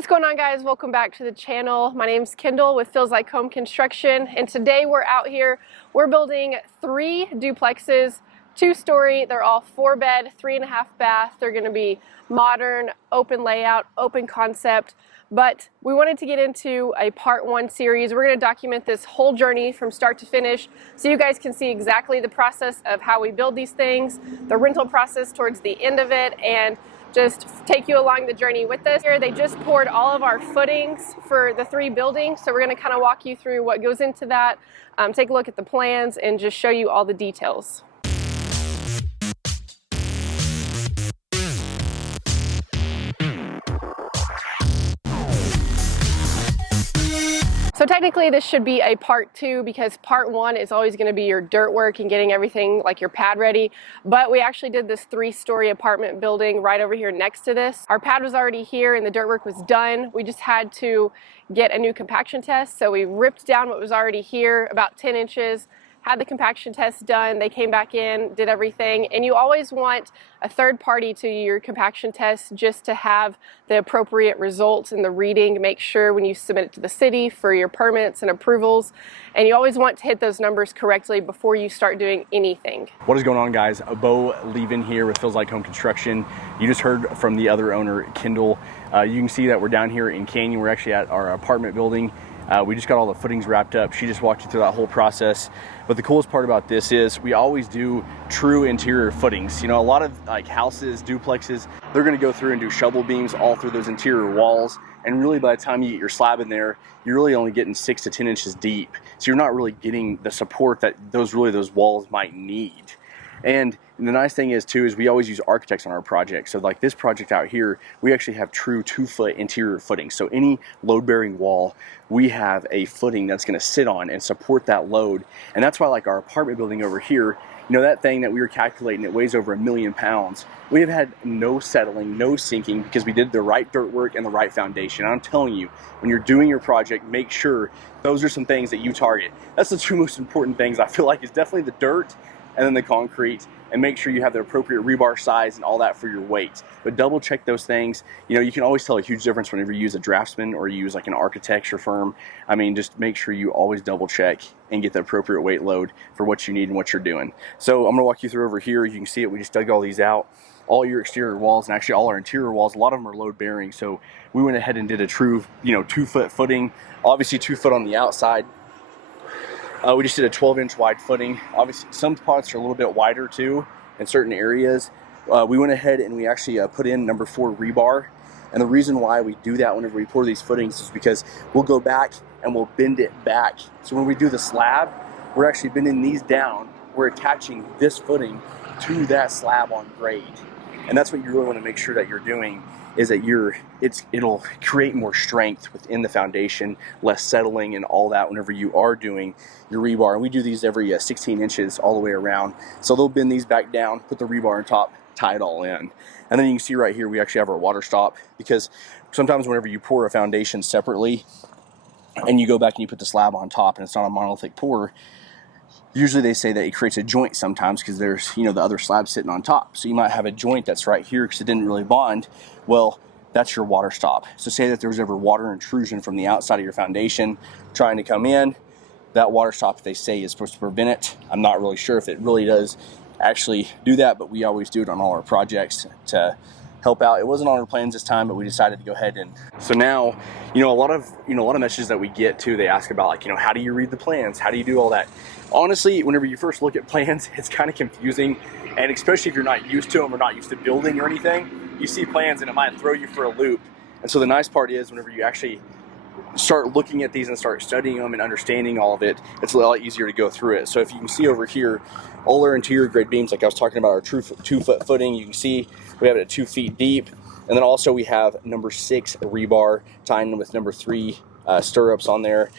What's going on, guys? Welcome back to the channel. My name's Kendall with Feels Like Home Construction, and today we're out here. We're building 3 duplexes, 2-story. They're all 4-bed, 3.5 bath. They're going to be modern, open layout, open concept. But we wanted to get into a part 1 series. We're going to document this whole journey from start to finish so you guys can see exactly the process of how we build these things, the rental process towards the end of it, and just take you along the journey with us. Here they just poured all of our footings for the 3 buildings, so we're going to kind of walk you through what goes into that, take a look at the plans, and just show you all the details. So technically this should be a part 2 because part 1 is always going to be your dirt work and getting everything like your pad ready. But we actually did this 3-story apartment building right over here next to this. Our pad was already here and the dirt work was done. We just had to get a new compaction test. So we ripped down what was already here, about 10 inches, had the compaction test done. They came back in, did everything. And you always want a third party to your compaction test just to have the appropriate results and the reading. Make sure when you submit it to the city for your permits and approvals. And you always want to hit those numbers correctly before you start doing anything. What is going on, guys? Bo leaving here with Feels Like Home Construction. You just heard from the other owner, Kendall. You can see that we're down here in Canyon. We're actually at our apartment building. We just got all the footings wrapped up. She just walked you through that whole process. But the coolest part about this is we always do true interior footings. You know, a lot of like houses, duplexes, they're gonna go through and do shovel beams all through those interior walls. And really by the time you get your slab in there, you're really only getting 6 to 10 inches deep. So you're not really getting the support that those walls might need. And the nice thing is too, is we always use architects on our projects. So like this project out here, we actually have true 2-foot interior footing. So any load bearing wall, we have a footing that's gonna sit on and support that load. And that's why like our apartment building over here, you know, that thing that we were calculating, it weighs over 1,000,000 pounds. We have had no settling, no sinking because we did the right dirt work and the right foundation. I'm telling you, when you're doing your project, make sure those are some things that you target. That's the 2 most important things I feel like is definitely the dirt and then the concrete, and make sure you have the appropriate rebar size and all that for your weight. But double check those things. You know, you can always tell a huge difference whenever you use a draftsman or you use like an architecture firm. I mean, just make sure you always double check and get the appropriate weight load for what you need and what you're doing. So I'm gonna walk you through over here. You can see it, we just dug all these out. All your exterior walls and actually all our interior walls, a lot of them are load bearing. So we went ahead and did a true, 2-foot footing, obviously 2 foot on the outside. We just did a 12-inch wide footing. Obviously, some spots are a little bit wider too in certain areas. We went ahead and we actually put in number 4 rebar. And the reason why we do that whenever we pour these footings is because we'll go back and we'll bend it back. So when we do the slab, we're actually bending these down. We're attaching this footing to that slab on grade. And that's what you really want to make sure that you're doing, is that it'll create more strength within the foundation, less settling and all that whenever you are doing your rebar. And we do these every 16 inches all the way around. So they'll bend these back down, put the rebar on top, tie it all in. And then you can see right here, we actually have our water stop, because sometimes whenever you pour a foundation separately and you go back and you put the slab on top and it's not a monolithic pour, usually they say that it creates a joint sometimes because there's, the other slab sitting on top. So you might have a joint that's right here because it didn't really bond. Well, that's your water stop. So say that there was ever water intrusion from the outside of your foundation trying to come in, that water stop, they say, is supposed to prevent it. I'm not really sure if it really does actually do that, but we always do it on all our projects to help out. It wasn't on our plans this time, but we decided to go ahead. And so now, a lot of messages that we get too, they ask about like, how do you read the plans? How do you do all that? Honestly, whenever you first look at plans, it's kind of confusing. And especially if you're not used to them or not used to building or anything, you see plans and it might throw you for a loop. And so the nice part is whenever you actually start looking at these and start studying them and understanding all of it, it's a lot easier to go through it. So if you can see over here, all our interior grade beams, like I was talking about, our true 2-foot footing, you can see we have it at 2 feet deep. And then also we have number 6 rebar tying with number 3 stirrups on there.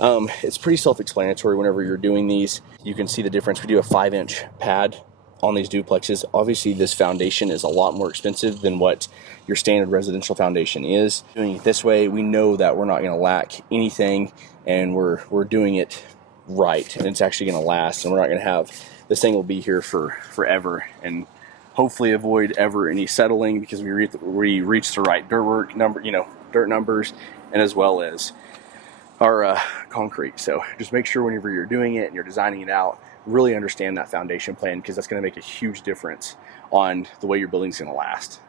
It's pretty self-explanatory whenever you're doing these. You can see the difference. We do a 5-inch pad on these duplexes. Obviously this foundation is a lot more expensive than what your standard residential foundation is. Doing it this way, we know that we're not going to lack anything, and we're doing it right, and it's actually going to last, and we're not going to have, this thing will be here for forever, and hopefully avoid ever any settling because we reach the right dirt work number, dirt numbers, and as well as our concrete. So just make sure whenever you're doing it and you're designing it out, really understand that foundation plan, because that's going to make a huge difference on the way your building's going to last.